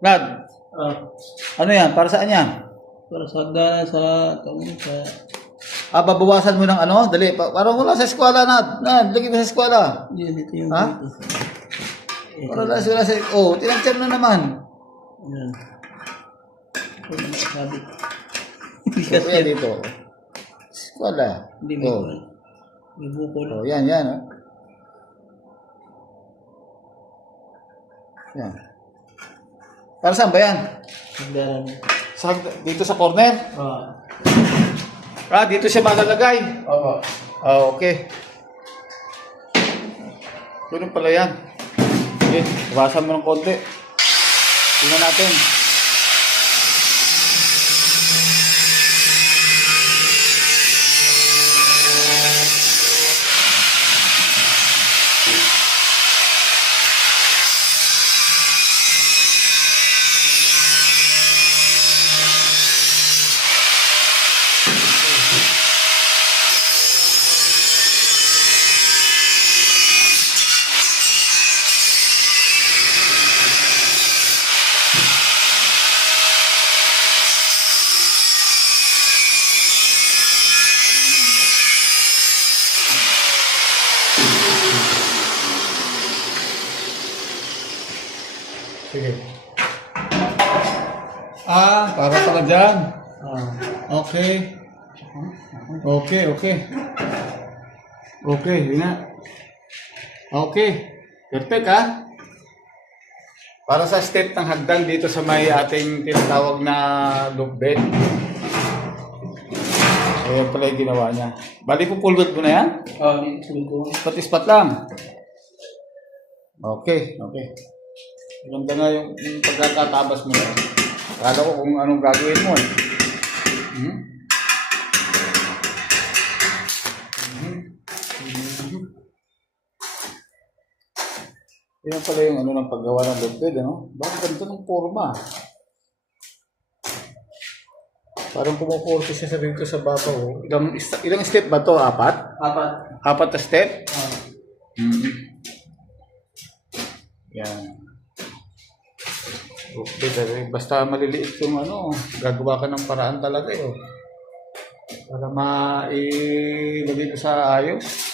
Nad, Ah, ano yan? Para saan yan? para sa hagdanan sa Babawasan mo ng ano? Dali. Parang wala sa eskwela, Nad. Nad, lagi mo sa eskwela. Yan, ito yung Ha? dito. Parang wala sa... Oh, tinagtyan na naman. Yan. Ito na nakasabit. So, kaya dito. Eskwela. Hindi may Oh. bukol. May bukol. Oh, yan, yan. Oh. Yan. Para saan ba yan? Hagdanan. Dito sa corner? Dito siya malalagay. Opo. Okay. Ganun pala yan. Okay, bawasan mo ng konti. Tingnan natin. Sige. Para pala dyan. Okay. Okay, okay. Okay, yun na. Okay. Perfect, ha? Para sa step ng hagdan dito sa may ating tinatawag na loop bed. Ayan pala yung ginawa niya. Bali po pulgot mo na yan? Ito. Ispat-ispat lang. Okay, okay. Ganda nga yung pagkakatabas mo na. Akala ko kung anong gagawin mo eh. Yan pala yung ano ng paggawa ng loop bed, ano? Bakit ganito ng forma? Parang kumukurso siya sa dito sa babaw. Ilang step ba to? Apat? Apat. Apat na step? Yan. Okay, basta maliliit yung ano, gagawa ka ng paraan talaga yun. Para mailagay ko sa ayos.